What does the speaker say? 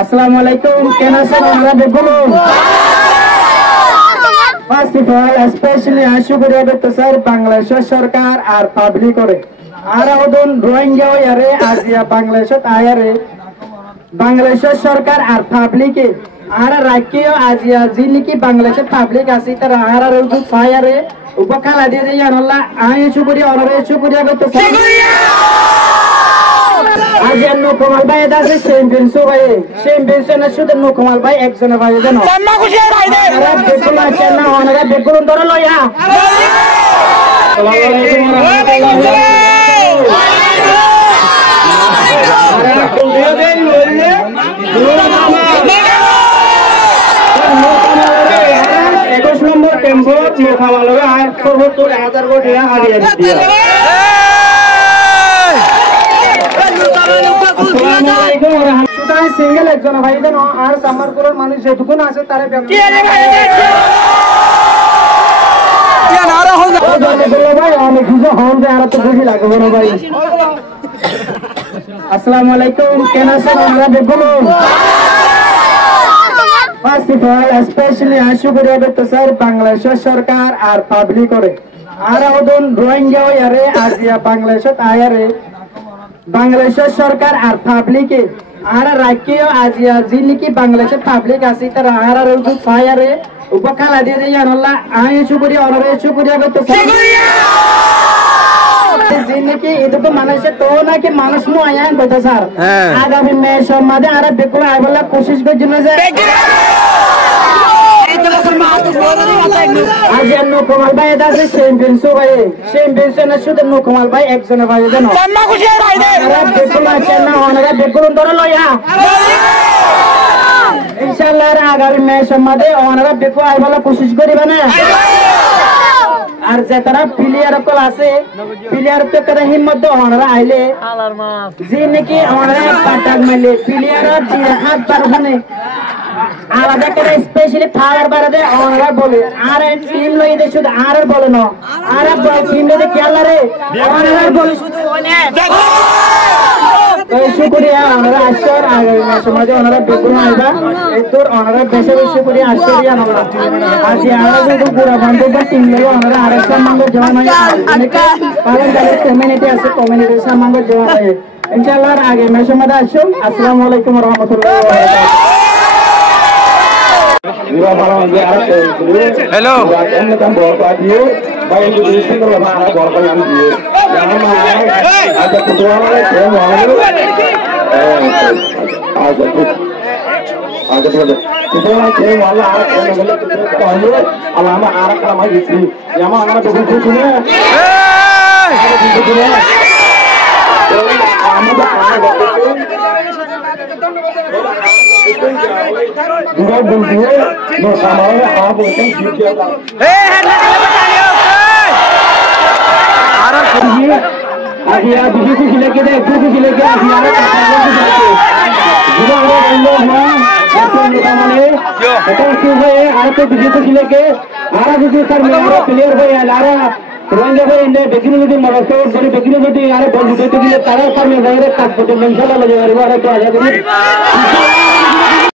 আসসালামু আলাইকুম, কেন আছেন আপনারা বলুন। ফার্স্ট অফ অল স্পেশালি শুকরিয়া করতে স্যার বাংলাদেশ সরকার আর পাবলিক করে আর ওদন রোহিঙ্গা ইয়ারে আজিয়া বাংলাদেশত আয়ারে বাংলাদেশ সরকার আর পাবলিকে আর রাখিও আজিয়া যিনি বাংলাদেশের পাবলিক আছে তারা আর ফায়ারে উপকালা দিয়ে জানলা আই শুকরিয়া অনরে শুকরিয়া করতে আজ নকমাল ভাই আছে চ্যাম্পিয়নস ভাই চ্যাম্পিয়নস না শুধু নকমাল ভাই একজন ভাই জানো সম্মান খুশি ভাই দে আরে দেখুন না ওনারা দেখুন ধরে লয়া আসসালামু আলাইকুম ওয়া নম্বর টেম্পো নকমাল ভাই ৭৪,০০০ কোটি হারিয়ে দিয়েছে। সিঙ্গেল একজন ভাই দেন আর সামারপুরের মানুষ যেটুকুন আছে তারা ভাই অনেক কিছু হন যে আর তো খুশি লাগবে না ভাই। আসসালামু আলাইকুম, কেন আছেন আপনারা বলুন। ফার্স্ট অফ অল স্পেশালি শুকরিয়া করতে স্যার বাংলাদেশ সরকার আর পাবলিক করে আর ওদন রোহিঙ্গা ইয়ারে আজিয়া বাংলাদেশত আয়ারে বাংলাদেশ সরকার আর পাবলিকে আর রাখিও আজিয়া যিনি বাংলাদেশের পাবলিক আছে তারা আর ফায়ারে উপকালা দিয়ে জানলা আই শুকরিয়া অনরে শুকরিয়া করতে যিনি এটুকু মানুষের তো নাকি মানুষ নু আয়ান বলতে স্যার আগামী মে সম্মাদে আর বেকুল আইবলা কোশিশ করছিল যে আজ নকমাল ভাই আছে চ্যাম্পিয়নস ভাই চ্যাম্পিয়নস না শুধু নকমাল ভাই একজন ভাই জানো সম্মান খুশি ভাই দে আরে দেখুন না ওনারা দেখুন ধরে লয়া ইনশাআল্লাহ আগামী মে সম্মাদে ওনারা বেকুল আইবলা কোশিশ করিবা না আর যে তারা প্লেয়ার কল আছে প্লেয়ার তো করে হিম্মত ওনারা আইলে যে নাকি ওনারা পাটাক মারলে প্লেয়ার হাত বাড়ানে আলাদা করে স্পেশালি ফায়ার বাড়াতে ওনারা বলে আর টিম লই দে শুধু আর বলে না আর টিম লই দে খেলা রে ওনারা বলে শুধু ওনে দেখো শুকরিয়া ওনারা আশ্চর্য আগামী সমাজে ওনারা বেগুন আইবা এতর ওনারা বেশি বেশি করে আশ্চর্য আমরা আজ আমরা যদি পুরো বান্ধব টিম লই ওনারা আর সম্মান জমা হয় পালন করে কমিউনিটি আছে কমিউনিটির সম্মান জমা হয় ইনশাআল্লাহ আগে মে সমাজে আসুন। আসসালামু আলাইকুম ওয়া রাহমাতুল্লাহি ওয়া বারাকাতুহু। Hello. রোহিঙ্গা ভাই এনে বেকিনো যদি মনস্ত করে বেকিনো যদি আরে বন্ধু দিতে গেলে তারা সামনে বাইরে কাজ করতে ইনশাআল্লাহ লাগে আর তো আশা করি